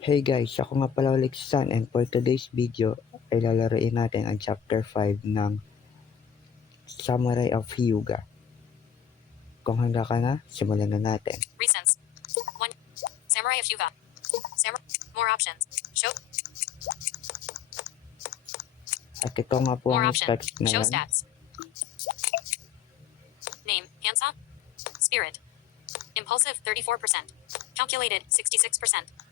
Hey guys, ako nga pala ulit si San, and for today's video ay lalaroin natin ang chapter 5 ng Samurai of Hyuga. Kung handa ka na, simulan na natin. Recents. 1. Samurai of Hyuga. More options. Show. At ito nga po More ang option. text na Show yan. stats. Name. Handsaw. Spirit. Impulsive 34%. Calculated 66%.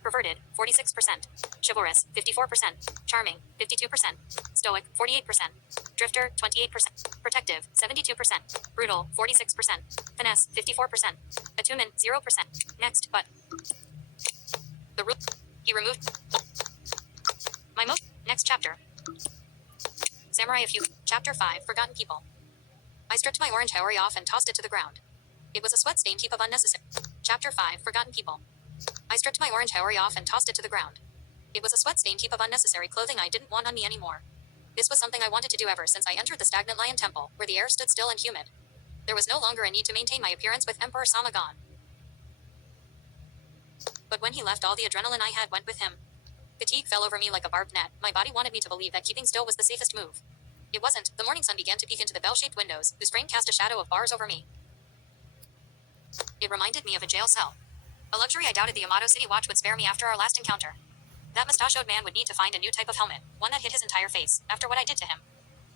Perverted 46%. Chivalrous 54%. Charming 52%. Stoic 48%. Drifter 28%. Protective 72%. Brutal 46%. Finesse 54%. Attunement 0%. Next, but the rule he removed my most next chapter. Samurai of Hyuga. Chapter 5. Forgotten People. I stripped my orange haori off and tossed it to the ground. It was a sweat-stained heap of unnecessary. Chapter 5. Forgotten People. I stripped my orange haori off and tossed it to the ground. It was a sweat-stained heap of unnecessary clothing I didn't want on me anymore. This was something I wanted to do ever since I entered the stagnant lion temple, where the air stood still and humid. There was no longer a need to maintain my appearance with Emperor Sama gone. But when he left, all the adrenaline I had went with him. Fatigue fell over me like a barbed net. My body wanted me to believe that keeping still was the safest move. It wasn't. The morning sun began to peek into the bell-shaped windows, whose frame cast a shadow of bars over me. It reminded me of a jail cell. A luxury I doubted the Yamato City Watch would spare me after our last encounter. That mustachioed man would need to find a new type of helmet, one that hid his entire face, after what I did to him.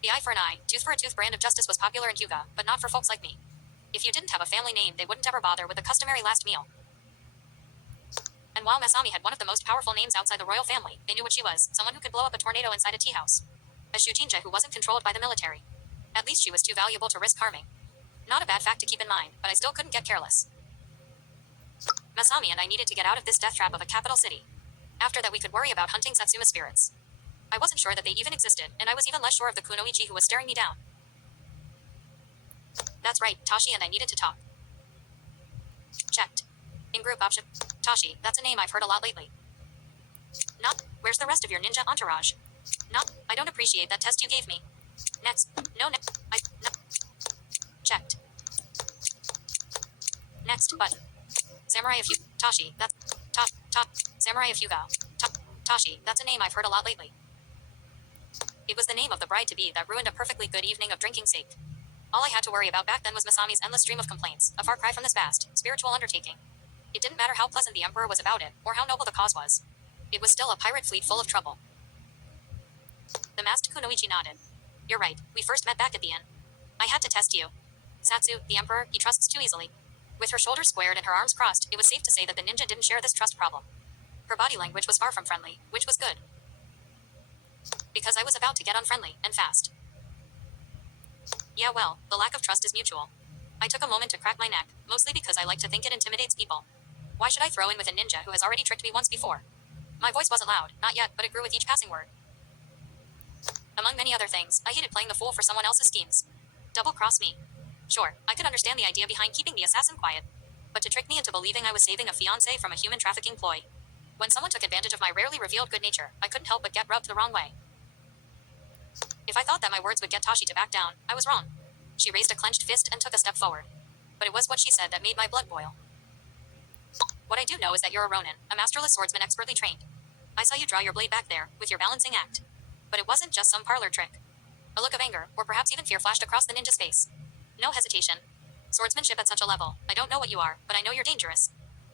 The eye for an eye, tooth for a tooth brand of justice was popular in Hyuga, but not for folks like me. If you didn't have a family name, they wouldn't ever bother with the customary last meal. And while Masami had one of the most powerful names outside the royal family, they knew what she was, someone who could blow up a tornado inside a tea house. A Shujinja who wasn't controlled by the military. At least she was too valuable to risk harming. Not a bad fact to keep in mind, but I still couldn't get careless. Masami and I needed to get out of this death trap of a capital city. After that we could worry about hunting Satsuma spirits. I wasn't sure that they even existed, and I was even less sure of the kunoichi who was staring me down. That's right, Tashi and I needed to talk. Checked. In-group option. Tashi, that's a name I've heard a lot lately. Not. Where's the rest of your ninja entourage? Not. I don't appreciate that test you gave me. Next. No, no. Checked. Next button. Samurai of Hyuga. Tashi, that's... Samurai of Hyuga. Tashi, that's a name I've heard a lot lately. It was the name of the bride-to-be that ruined a perfectly good evening of drinking sake. All I had to worry about back then was Masami's endless stream of complaints, a far cry from this vast, spiritual undertaking. It didn't matter how pleasant the Emperor was about it, or how noble the cause was. It was still a pirate fleet full of trouble. The masked kunoichi nodded. You're right, we first met back at the inn. I had to test you. Satsu, the Emperor, he trusts too easily. With her shoulders squared and her arms crossed, it was safe to say that the ninja didn't share this trust problem. Her body language was far from friendly, which was good. Because I was about to get unfriendly, and fast. Yeah, well, the lack of trust is mutual. I took a moment to crack my neck, mostly because I like to think it intimidates people. Why should I throw in with a ninja who has already tricked me once before? My voice wasn't loud, not yet, but it grew with each passing word. Among many other things, I hated playing the fool for someone else's schemes. Double-cross me. Sure, I could understand the idea behind keeping the assassin quiet. But to trick me into believing I was saving a fiancé from a human trafficking ploy. When someone took advantage of my rarely revealed good nature, I couldn't help but get rubbed the wrong way. If I thought that my words would get Tashi to back down, I was wrong. She raised a clenched fist and took a step forward. But it was what she said that made my blood boil. What I do know is that you're a ronin, a masterless swordsman expertly trained. I saw you draw your blade back there, with your balancing act. But it wasn't just some parlor trick. A look of anger, or perhaps even fear, flashed across the ninja's face. No hesitation. Swordsmanship at such a level. I don't know what you are, but I know you're dangerous.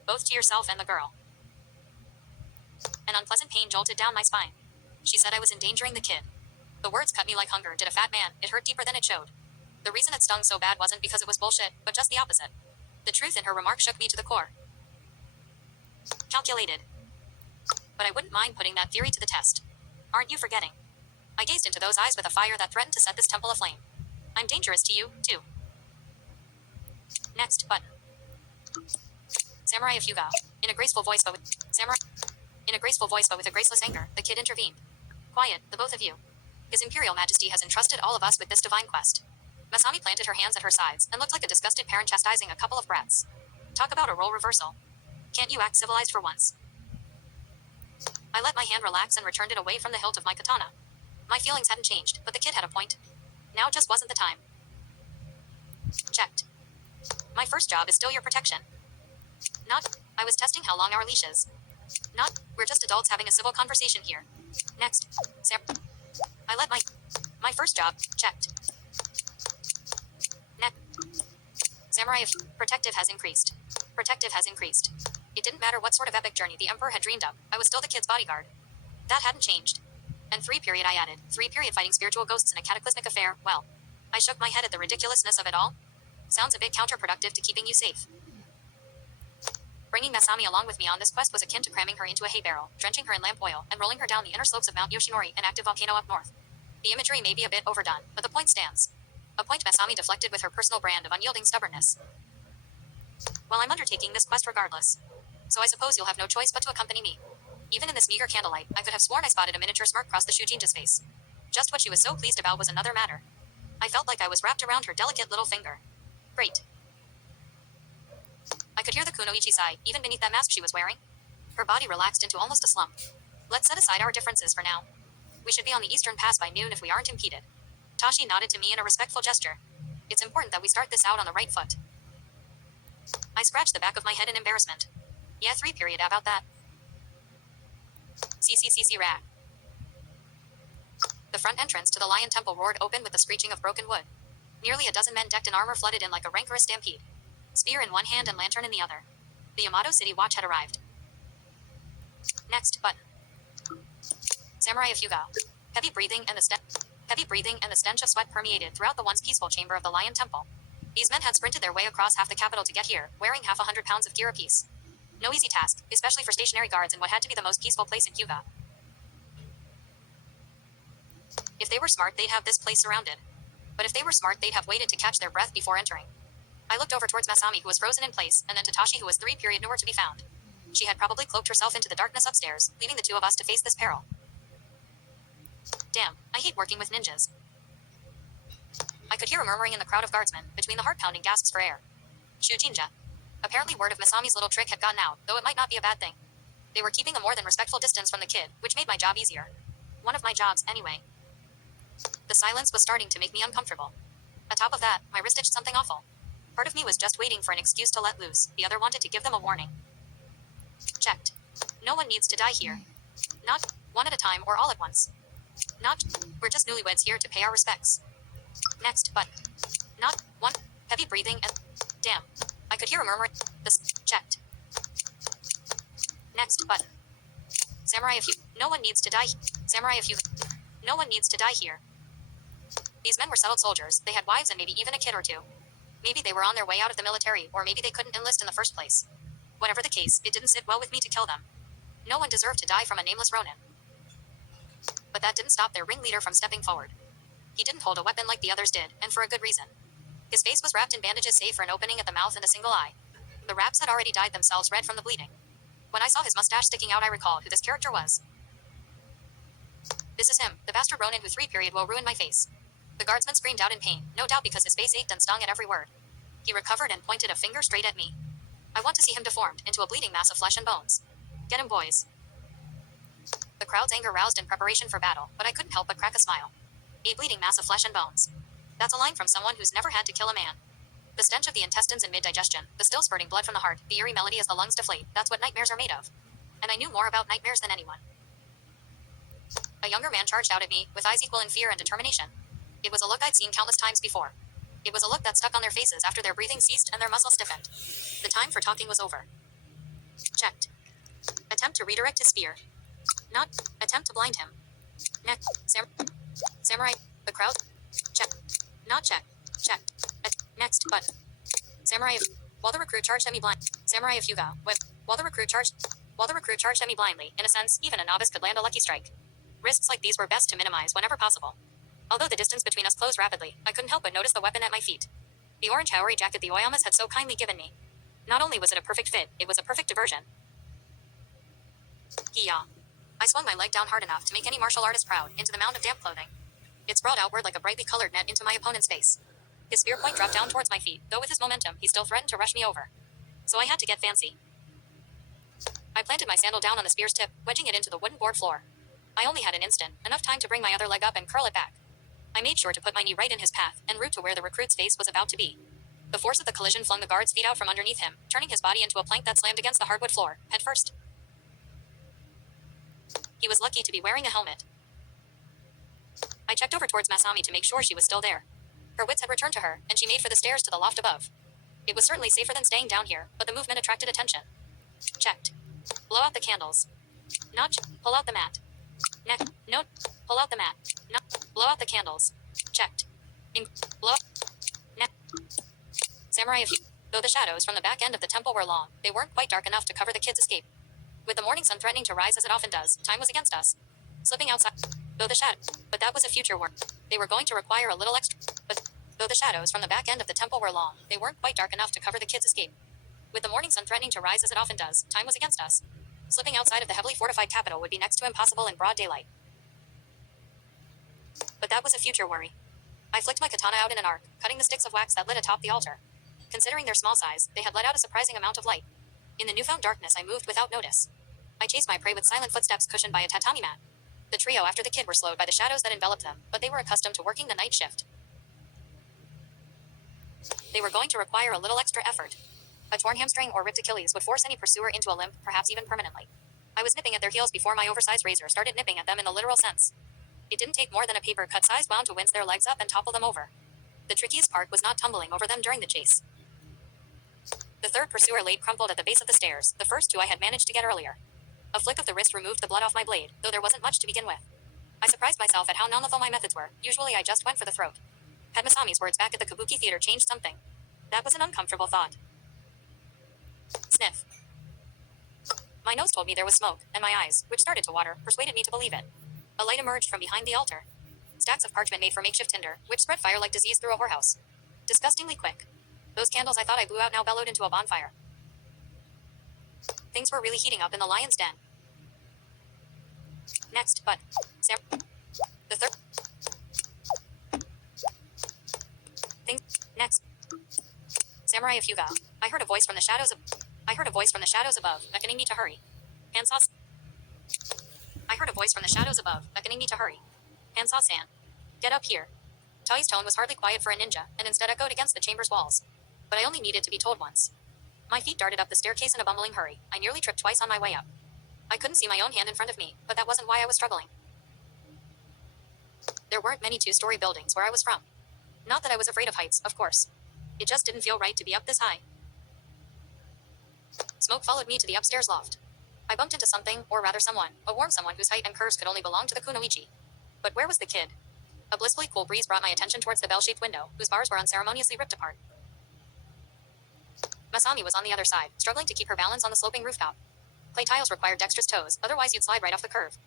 Both to yourself and the girl. An unpleasant pain jolted down my spine. She said I was endangering the kid. The words cut me like hunger did a fat man. It hurt deeper than it showed. The reason it stung so bad wasn't because it was bullshit, but just the opposite. The truth in her remark shook me to the core. Calculated. But I wouldn't mind putting that theory to the test. Aren't you forgetting? I gazed into those eyes with a fire that threatened to set this temple aflame. I'm dangerous to you, too. Next button. Samurai of Hyuga. In a graceful voice but with a graceless anger, the kid intervened. Quiet, the both of you. His Imperial Majesty has entrusted all of us with this divine quest. Masami planted her hands at her sides and looked like a disgusted parent chastising a couple of brats. Talk about a role reversal. Can't you act civilized for once? I let my hand relax and returned it away from the hilt of my katana. My feelings hadn't changed, but the kid had a point. Now just wasn't the time. Checked. My first job is still your protection. Not. I was testing how long our leash is. Not, we're just adults having a civil conversation here. Next. I let my first job, checked. Next. Samurai of protective has increased. Protective has increased. It didn't matter what sort of epic journey the Emperor had dreamed up, I was still the kid's bodyguard. That hadn't changed. And 3 period I added. 3 period fighting spiritual ghosts in a cataclysmic affair, well. I shook my head at the ridiculousness of it all. Sounds a bit counterproductive to keeping you safe. Bringing Masami along with me on this quest was akin to cramming her into a hay barrel, drenching her in lamp oil, and rolling her down the inner slopes of Mount Yoshinori, an active volcano up north. The imagery may be a bit overdone, but the point stands. A point Masami deflected with her personal brand of unyielding stubbornness. Well, I'm undertaking this quest regardless. So I suppose you'll have no choice but to accompany me. Even in this meager candlelight, I could have sworn I spotted a miniature smirk cross the Shujinja's face. Just what she was so pleased about was another matter. I felt like I was wrapped around her delicate little finger. Great. I could hear the kunoichi sigh, even beneath that mask she was wearing. Her body relaxed into almost a slump. Let's set aside our differences for now. We should be on the Eastern Pass by noon if we aren't impeded. Tashi nodded to me in a respectful gesture. It's important that we start this out on the right foot. I scratched the back of my head in embarrassment. Yeah, 3 period about that. CCCC rat. The front entrance to the Lion Temple roared open with the screeching of broken wood. Nearly a dozen men decked in armor flooded in like a rancorous stampede. Spear in one hand and lantern in the other. The Yamato City Watch had arrived. Next button. Samurai of Hyuga. Heavy breathing and the stench of sweat permeated throughout the once peaceful chamber of the Lion Temple. These men had sprinted their way across half the capital to get here, wearing half 100 pounds of gear apiece. No easy task, especially for stationary guards in what had to be the most peaceful place in Hyuga. If they were smart, they'd have this place surrounded. But if they were smart, they'd have waited to catch their breath before entering. I looked over towards Masami, who was frozen in place, and then to Tashi, who was 3 period nowhere to be found. She had probably cloaked herself into the darkness upstairs, leaving the two of us to face this peril. Damn, I hate working with ninjas. I could hear a murmuring in the crowd of guardsmen, between the heart-pounding gasps for air. Shujinja. Apparently word of Masami's little trick had gotten out, though it might not be a bad thing. They were keeping a more than respectful distance from the kid, which made my job easier. One of my jobs, anyway. The silence was starting to make me uncomfortable. Atop of that, my wrist itched something awful. Part of me was just waiting for an excuse to let loose, the other wanted to give them a warning. Checked. No one needs to die here. Not one at a time or all at once. Not, we're just newlyweds here to pay our respects. Next button. Not one. Heavy breathing and damn. I could hear a murmur. This checked. Next button. Samurai of Hyuga. No one needs to die. Samurai of Hyuga. No one needs to die here. These men were settled soldiers. They had wives and maybe even a kid or two. Maybe they were on their way out of the military, or maybe they couldn't enlist in the first place. Whatever the case, it didn't sit well with me to kill them. No one deserved to die from a nameless Ronin. But that didn't stop their ringleader from stepping forward. He didn't hold a weapon like the others did, and for a good reason. His face was wrapped in bandages save for an opening at the mouth and a single eye. The wraps had already dyed themselves red from the bleeding. When I saw his mustache sticking out, I recalled who this character was. This is him, the bastard Ronin who 3 period will ruin my face. The guardsman screamed out in pain, no doubt because his face ached and stung at every word. He recovered and pointed a finger straight at me. I want to see him deformed into a bleeding mass of flesh and bones. Get him, boys. The crowd's anger roused in preparation for battle, but I couldn't help but crack a smile. A bleeding mass of flesh and bones. That's a line from someone who's never had to kill a man. The stench of the intestines and mid-digestion, the still spurting blood from the heart, the eerie melody as the lungs deflate, that's what nightmares are made of. And I knew more about nightmares than anyone. A younger man charged out at me, with eyes equal in fear and determination. It was a look I'd seen countless times before. It was a look that stuck on their faces after their breathing ceased and their muscles stiffened. The time for talking was over. Checked. Attempt to redirect his spear. Not. Attempt to blind him. Next. Samurai. The crowd. Check. Not check. Check. Next button. Samurai of. While the recruit charged Emi blind. Samurai of Hyuga. While the recruit charged Emi blindly, in a sense, even a novice could land a lucky strike. Risks like these were best to minimize whenever possible. Although the distance between us closed rapidly, I couldn't help but notice the weapon at my feet. The orange Haori jacket the Oyamas had so kindly given me. Not only was it a perfect fit, it was a perfect diversion. Hiya. I swung my leg down hard enough to make any martial artist proud, into the mound of damp clothing. It sprawled outward like a brightly colored net into my opponent's face. His spear point dropped down towards my feet, though with his momentum, he still threatened to rush me over. So I had to get fancy. I planted my sandal down on the spear's tip, wedging it into the wooden board floor. I only had an instant, enough time to bring my other leg up and curl it back. I made sure to put my knee right in his path, en route to where the recruit's face was about to be. The force of the collision flung the guard's feet out from underneath him, turning his body into a plank that slammed against the hardwood floor, head first. He was lucky to be wearing a helmet. I checked over towards Masami to make sure she was still there. Her wits had returned to her, and she made for the stairs to the loft above. It was certainly safer than staying down here, but the movement attracted attention. Checked. Blow out the candles. Not pull out the mat. Note. Pull out the mat. Not blow out the candles. Checked. Blow. Samurai of Though the shadows from the back end of the temple were long, they weren't quite dark enough to cover the kids' escape. With the morning sun threatening to rise as it often does, time was against us. Slipping outside, but that was a future work. They were going to require a little extra. But though the shadows from the back end of the temple were long, they weren't quite dark enough to cover the kids' escape. With the morning sun threatening to rise as it often does, time was against us. Slipping outside of the heavily fortified capital would be next to impossible in broad daylight. But that was a future worry. I flicked my katana out in an arc, cutting the sticks of wax that lit atop the altar. Considering their small size, they had let out a surprising amount of light. In the newfound darkness, I moved without notice. I chased my prey with silent footsteps cushioned by a tatami mat. The trio after the kid were slowed by the shadows that enveloped them, but they were accustomed to working the night shift. They were going to require a little extra effort. A torn hamstring or ripped Achilles would force any pursuer into a limp, perhaps even permanently. I was nipping at their heels before my oversized razor started nipping at them in a literal sense. It didn't take more than a paper-cut sized wound to wince their legs up and topple them over. The trickiest part was not tumbling over them during the chase. The third pursuer laid crumpled at the base of the stairs, the first two I had managed to get earlier. A flick of the wrist removed the blood off my blade, though there wasn't much to begin with. I surprised myself at how non-lethal my methods were. Usually I just went for the throat. Had Masami's words back at the Kabuki theater changed something? That was an uncomfortable thought. Sniff. My nose told me there was smoke, and my eyes, which started to water, persuaded me to believe it. A light emerged from behind the altar. Stacks of parchment made for makeshift tinder, which spread fire like disease through a whorehouse. Disgustingly quick. Those candles I thought I blew out now bellowed into a bonfire. Things were really heating up in the lion's den. Next, but the third thing. Next, Samurai of Hyuga. I heard a voice from the shadows above, beckoning me to hurry. Handsaw. I heard a voice from the shadows above, beckoning me to hurry. Handsaw-san. Get up here. Tai's tone was hardly quiet for a ninja, and instead echoed against the chamber's walls. But I only needed to be told once. My feet darted up the staircase in a bumbling hurry. I nearly tripped twice on my way up. I couldn't see my own hand in front of me, but that wasn't why I was struggling. There weren't many two-story buildings where I was from. Not that I was afraid of heights, of course. It just didn't feel right to be up this high. Smoke followed me to the upstairs loft. I bumped into something, or rather someone, a warm someone whose height and curves could only belong to the kunoichi. But where was the kid? A blissfully cool breeze brought my attention towards the bell-shaped window, whose bars were unceremoniously ripped apart. Masami was on the other side, struggling to keep her balance on the sloping rooftop. Clay tiles required dexterous toes, otherwise you'd slide right off the curve.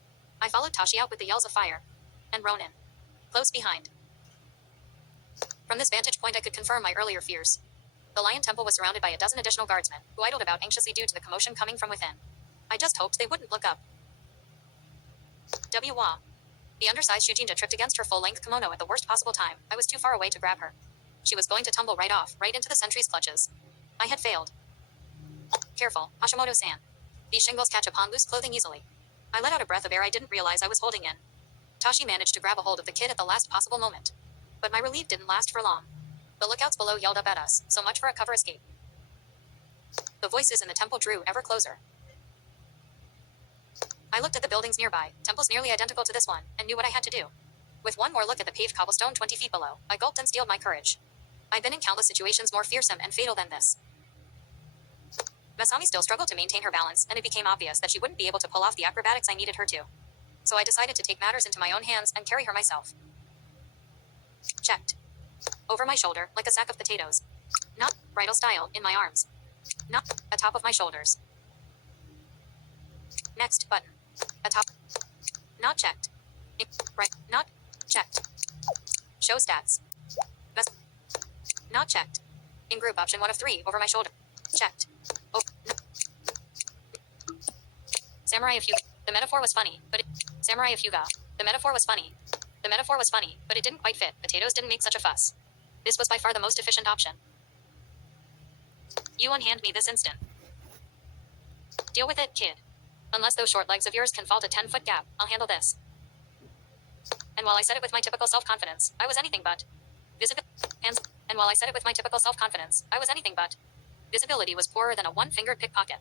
I followed Tashi out with the yells of fire. And Ronin. Close behind. From this vantage point I could confirm my earlier fears. The Lion Temple was surrounded by a dozen additional guardsmen, who idled about anxiously due to the commotion coming from within. I just hoped they wouldn't look up. W-Wa. The undersized Shujinja tripped against her full-length kimono at the worst possible time. I was too far away to grab her. She was going to tumble right off, right into the sentry's clutches. I had failed. Careful, Hashimoto-san. These shingles catch upon loose clothing easily. I let out a breath of air I didn't realize I was holding in. Tashi managed to grab a hold of the kid at the last possible moment. But my relief didn't last for long. The lookouts below yelled up at us, so much for a cover escape. The voices in the temple drew ever closer. I looked at the buildings nearby, temples nearly identical to this one, and knew what I had to do. With one more look at the paved cobblestone 20 feet below, I gulped and steeled my courage. I'd been in countless situations more fearsome and fatal than this. Masami still struggled to maintain her balance, and it became obvious that she wouldn't be able to pull off the acrobatics I needed her to. So I decided to take matters into my own hands and carry her myself. Checked. Over my shoulder, like a sack of potatoes. Not bridal style, in my arms. Not atop of my shoulders. Next button. Atop. Not checked. Right. Not checked. Show stats. Not checked. In group option 1 of 3, over my shoulder. Checked. Oh. Samurai of Hyuga. The metaphor was funny, but it... Samurai of Hyuga. The metaphor was funny. The metaphor was funny, but it didn't quite fit. Potatoes didn't make such a fuss. This was by far the most efficient option. You unhand me this instant. Deal with it, kid. Unless those short legs of yours can vault a 10-foot gap, I'll handle this. And while I said it with my typical self-confidence, I was anything but. And while I said it with my typical self-confidence, I was anything but. Visibility was poorer than a one-fingered pickpocket.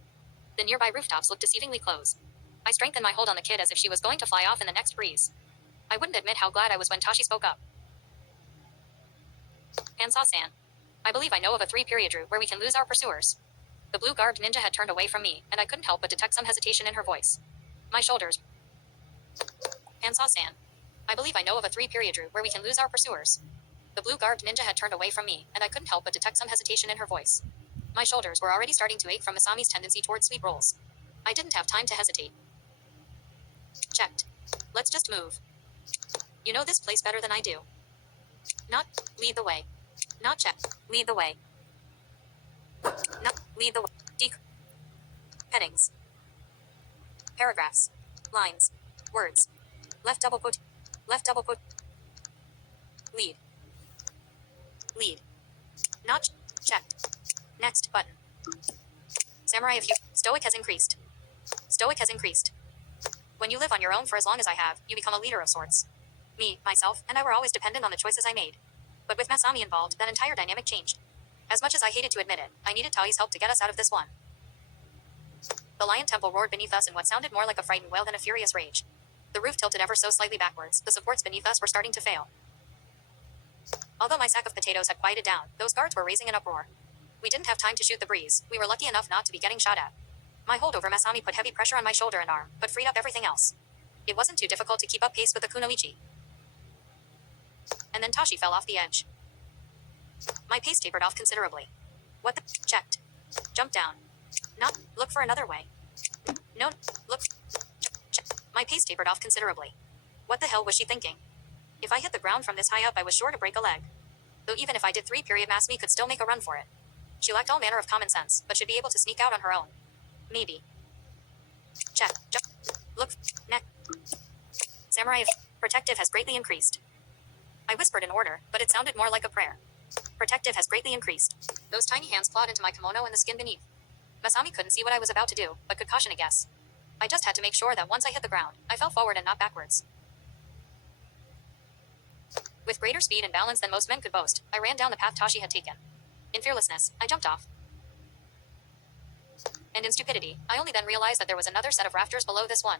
The nearby rooftops looked deceivingly close. I strengthened my hold on the kid as if she was going to fly off in the next breeze. I wouldn't admit how glad I was when Tashi spoke up. Handsaw-san. I believe I know of a 3-period route where we can lose our pursuers. The blue-garbed ninja had turned away from me, and I couldn't help but detect some hesitation in her voice. My shoulders. Handsaw-san. I believe I know of a 3-period route where we can lose our pursuers. The blue-garbed ninja had turned away from me, and I couldn't help but detect some hesitation in her voice. My shoulders were already starting to ache from Masami's tendency towards sweet rolls. I didn't have time to hesitate. Checked. Let's just move. You know this place better than I do. Not lead the way. Not check. Lead the way. Not lead the way. Headings. Paragraphs. Lines. Words. Left double quote. Left double quote. Lead. Lead. Not checked. Next button. Samurai if you. Stoic has increased. Stoic has increased. When you live on your own for as long as I have, you become a leader of sorts. Me, myself, and I were always dependent on the choices I made. But with Masami involved, that entire dynamic changed. As much as I hated to admit it, I needed Tai's help to get us out of this one. The lion temple roared beneath us in what sounded more like a frightened wail than a furious rage. The roof tilted ever so slightly backwards, the supports beneath us were starting to fail. Although my sack of potatoes had quieted down, those guards were raising an uproar. We didn't have time to shoot the breeze, we were lucky enough not to be getting shot at. My hold over Masami put heavy pressure on my shoulder and arm, but freed up everything else. It wasn't too difficult to keep up pace with the kunoichi. And then Tashi fell off the edge. My pace tapered off considerably. What the? Checked. Jump down. Not. Look for another way. No. Look. Check. My pace tapered off considerably. What the hell was she thinking? If I hit the ground from this high up, I was sure to break a leg. Though even if I did 3-period Masami could still make a run for it. She lacked all manner of common sense, but should be able to sneak out on her own. Maybe. Check. Jump. Look. Neck. Samurai. Protective has greatly increased. I whispered an order, but it sounded more like a prayer. Protective has greatly increased. Those tiny hands clawed into my kimono and the skin beneath. Masami couldn't see what I was about to do, but could caution a guess. I just had to make sure that once I hit the ground, I fell forward and not backwards. With greater speed and balance than most men could boast, I ran down the path Tashi had taken. In fearlessness, I jumped off. And in stupidity, I only then realized that there was another set of rafters below this one.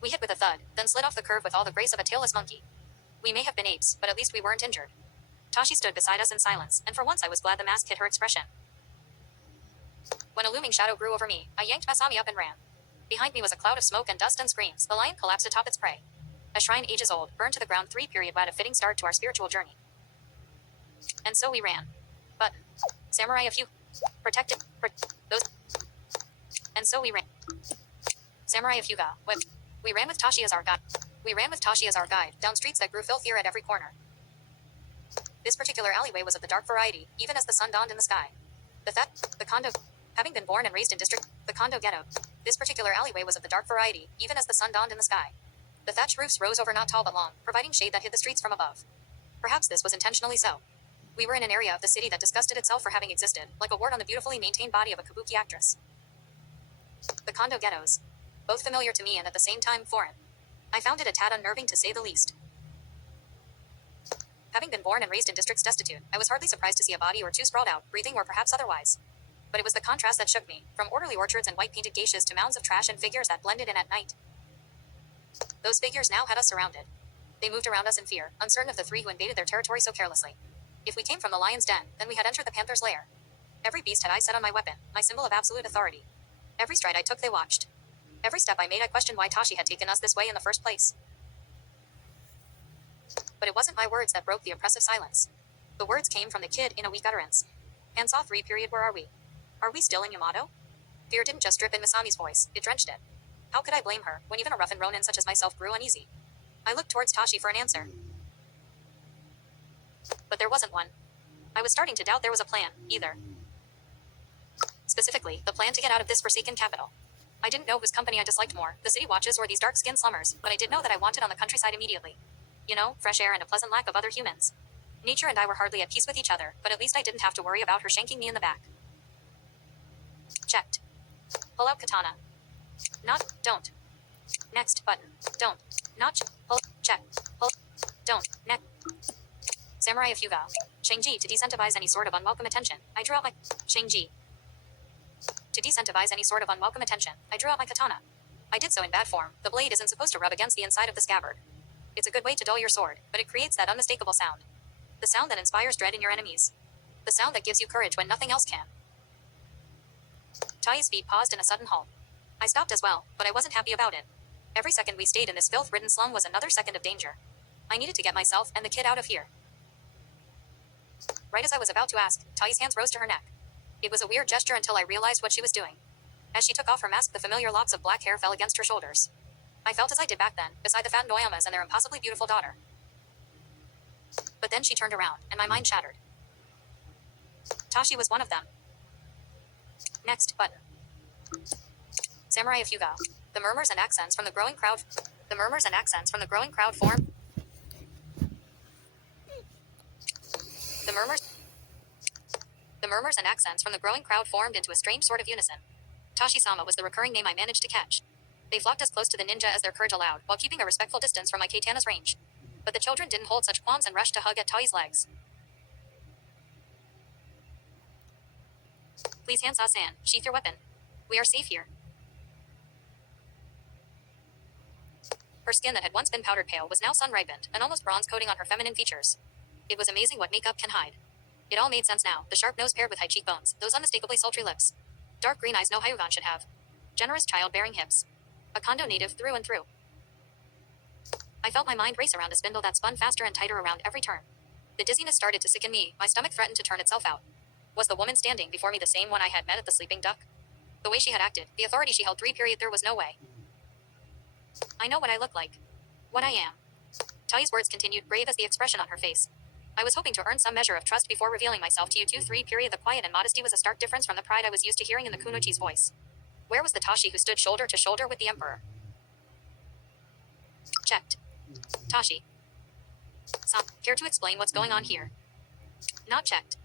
We hit with a thud, then slid off the curve with all the grace of a tailless monkey. We may have been apes, but at least we weren't injured. Tashi stood beside us in silence, and for once I was glad the mask hid her expression. When a looming shadow grew over me, I yanked Masami up and ran. Behind me was a cloud of smoke and dust and screams. The lion collapsed atop its prey. A shrine ages old, burned to the ground 3-period had a fitting start to our spiritual journey. And so we ran. Button. Samurai if you protected those. And so we ran. Samurai of Hyuga. We ran with Tashi as our guide. We ran with Tashi as our guide, down streets that grew filthier at every corner. This particular alleyway was of the dark variety, even as the sun dawned in the sky. The condo, having been born and raised in the condo ghetto. This particular alleyway was of the dark variety, even as the sun dawned in the sky. The thatched roofs rose over not tall but long, providing shade that hid the streets from above. Perhaps this was intentionally so. We were in an area of the city that disgusted itself for having existed, like a wart on the beautifully maintained body of a kabuki actress. The condo ghettos. Both familiar to me and at the same time foreign. I found it a tad unnerving to say the least. Having been born and raised in districts destitute, I was hardly surprised to see a body or two sprawled out, breathing or perhaps otherwise. But it was the contrast that shook me, from orderly orchards and white-painted geishas to mounds of trash and figures that blended in at night. Those figures now had us surrounded. They moved around us in fear, uncertain of the three who invaded their territory so carelessly. If we came from the lion's den, then we had entered the panther's lair. Every beast had I set on my weapon, my symbol of absolute authority. Every stride I took they watched. Every step I made I questioned why Tashi had taken us this way in the first place. But it wasn't my words that broke the oppressive silence. The words came from the kid in a weak utterance. Handsaw 3-period, where are we? Are we still in Yamato? Fear didn't just drip in Masami's voice, it drenched it. How could I blame her, when even a roughened ronin such as myself grew uneasy? I looked towards Tashi for an answer. But there wasn't one. I was starting to doubt there was a plan, either. Specifically, the plan to get out of this forsaken capital. I didn't know whose company I disliked more, the city watches or these dark-skinned slummers, but I did know that I wanted on the countryside immediately. You know, fresh air and a pleasant lack of other humans. Nature and I were hardly at peace with each other, but at least I didn't have to worry about her shanking me in the back. Checked. Pull out katana. Not, don't. Next button. Don't. Not, pull, check. Pull, don't, next. Samurai of Hyuga. Shangji to decentivize any sort of unwelcome attention. I drew out my, Shangji. To decentivize any sort of unwelcome attention, I drew out my katana. I did so in bad form. The blade isn't supposed to rub against the inside of the scabbard. It's a good way to dull your sword, but it creates that unmistakable sound. The sound that inspires dread in your enemies. The sound that gives you courage when nothing else can. Tai's feet paused in a sudden halt. I stopped as well, but I wasn't happy about it. Every second we stayed in this filth-ridden slum was another second of danger. I needed to get myself and the kid out of here. Right as I was about to ask, Tai's hands rose to her neck. It was a weird gesture until I realized what she was doing. As she took off her mask, the familiar locks of black hair fell against her shoulders. I felt as I did back then, beside the fat Noyamas and their impossibly beautiful daughter. But then she turned around, and my mind shattered. Tashi was one of them. Next button. Samurai of Hyuga. The murmurs and accents from the growing crowd. The murmurs and accents from the growing crowd form. The murmurs and accents from the growing crowd formed into a strange sort of unison. Tashi-sama was the recurring name I managed to catch. They flocked as close to the ninja as their courage allowed, while keeping a respectful distance from my katana's range. But the children didn't hold such qualms and rushed to hug at Tai's legs. Please, Handsaw-san, sheath your weapon. We are safe here. Her skin that had once been powdered pale was now sun-ripened, an almost bronze coating on her feminine features. It was amazing what makeup can hide. It all made sense now, the sharp nose paired with high cheekbones, those unmistakably sultry lips. Dark green eyes no Hyugan should have. Generous childbearing hips. A Kondo native through and through. I felt my mind race around a spindle that spun faster and tighter around every turn. The dizziness started to sicken me, my stomach threatened to turn itself out. Was the woman standing before me the same one I had met at the Sleeping Duck? The way she had acted, the authority she held there was no way. I know what I look like. What I am. Tai's words continued, brave as the expression on her face. I was hoping to earn some measure of trust before revealing myself to you two. The quiet and modesty was a stark difference from the pride I was used to hearing in the Kunoichi's voice. Where was the Tashi who stood shoulder to shoulder with the Emperor? Checked. Tashi. Care to explain what's going on here? Not checked.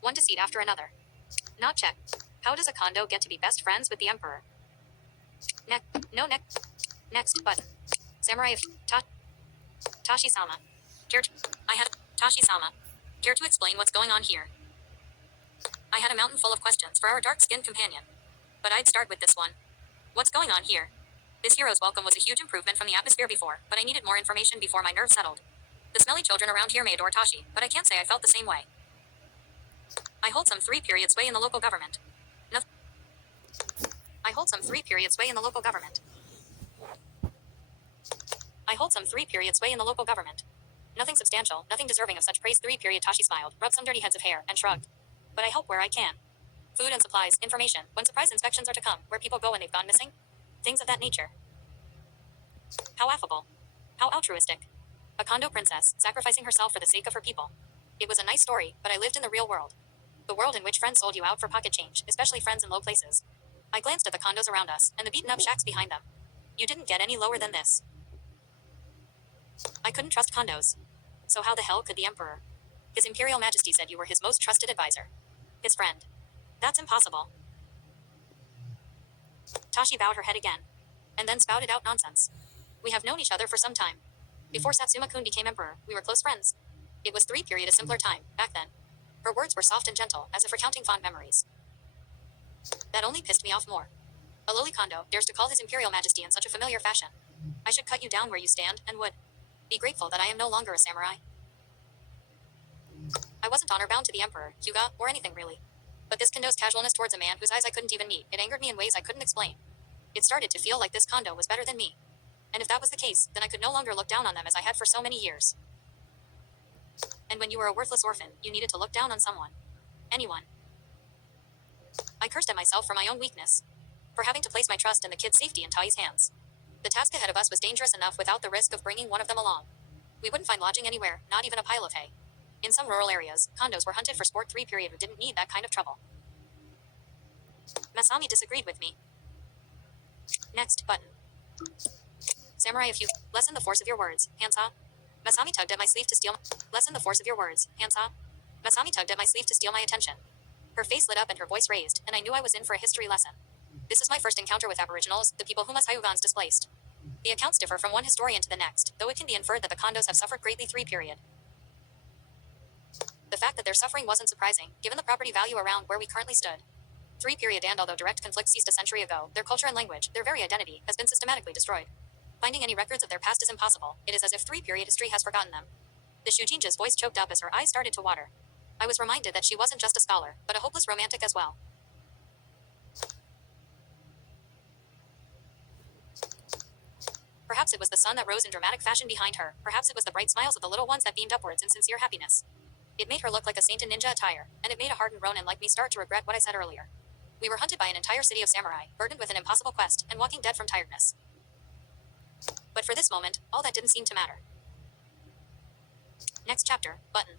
One deceit after another. Not checked. How does a Kondo get to be best friends with the Emperor? Next button. Samurai of Tashi-sama. Tashi-sama. Care to explain what's going on here? I had a mountain full of questions for our dark-skinned companion. But I'd start with this one. What's going on here? This hero's welcome was a huge improvement from the atmosphere before, but I needed more information before my nerves settled. The smelly children around here may adore Tashi, but I can't say I felt the same way. I hold some 3 period sway in the local government. I hold some 3 period sway in the local government. Nothing substantial, nothing deserving of such praise. 3 period. Tashi smiled, rubbed some dirty heads of hair, and shrugged. But I help where I can. Food and supplies, information, when surprise inspections are to come, where people go when they've gone missing. Things of that nature. How affable. How altruistic. A Kondo princess, sacrificing herself for the sake of her people. It was a nice story, but I lived in the real world. The world in which friends sold you out for pocket change, especially friends in low places. I glanced at the condos around us, and the beaten-up shacks behind them. You didn't get any lower than this. I couldn't trust condos. So how the hell could the Emperor? His Imperial Majesty said you were his most trusted advisor. His friend. That's impossible. Tashi bowed her head again. And then spouted out nonsense. We have known each other for some time. Before Satsuma-kun became Emperor, we were close friends. It was 3 period. A simpler time, back then. Her words were soft and gentle, as if recounting fond memories. That only pissed me off more. A lowly Kondo dares to call his Imperial Majesty in such a familiar fashion. I should cut you down where you stand, and would be grateful that I am no longer a samurai. I wasn't honor-bound to the Emperor, Hyuga, or anything really. But this Kondo's casualness towards a man whose eyes I couldn't even meet, it angered me in ways I couldn't explain. It started to feel like this Kondo was better than me. And if that was the case, then I could no longer look down on them as I had for so many years. And when you were a worthless orphan, you needed to look down on someone. Anyone. I cursed at myself for my own weakness. For having to place my trust in the kid's safety in Tai's hands. The task ahead of us was dangerous enough without the risk of bringing one of them along. We wouldn't find lodging anywhere, not even a pile of hay. In some rural areas, condos were hunted for sport. 3 period who didn't need that kind of trouble. Masami disagreed with me. Next button. Samurai, if you lessen the force of your words, Handsaw. Masami tugged at my sleeve to steal. Lessen the force of your words, Handsaw. Masami tugged at my sleeve to steal my attention. Her face lit up and her voice raised, and I knew I was in for a history lesson. This is my first encounter with Aboriginals, the people whom us Hyugans displaced. The accounts differ from one historian to the next, though it can be inferred that the condos have suffered greatly. 3 period. The fact that their suffering wasn't surprising, given the property value around where we currently stood. 3 period. And although direct conflict ceased a century ago, their culture and language, their very identity, has been systematically destroyed. Finding any records of their past is impossible. It is as if 3 period history has forgotten them. The Shujinja's voice choked up as her eyes started to water. I was reminded that she wasn't just a scholar, but a hopeless romantic as well. Perhaps it was the sun that rose in dramatic fashion behind her. Perhaps it was the bright smiles of the little ones that beamed upwards in sincere happiness. It made her look like a saint in ninja attire, and it made a hardened ronin like me start to regret what I said earlier. We were hunted by an entire city of samurai, burdened with an impossible quest, and walking dead from tiredness. But for this moment, all that didn't seem to matter. Next chapter, button.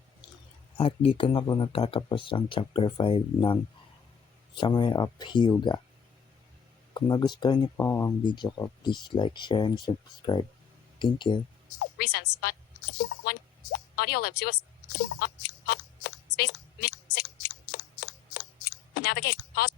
At dito na po nagtatapos ang chapter 5 ng Summary of Hyuga. Kung nagustuhan niyo po ang video ko, please like, share, and subscribe. Thank you. Resense, but 1. Audio lib to us. Space. Navigate. Pause.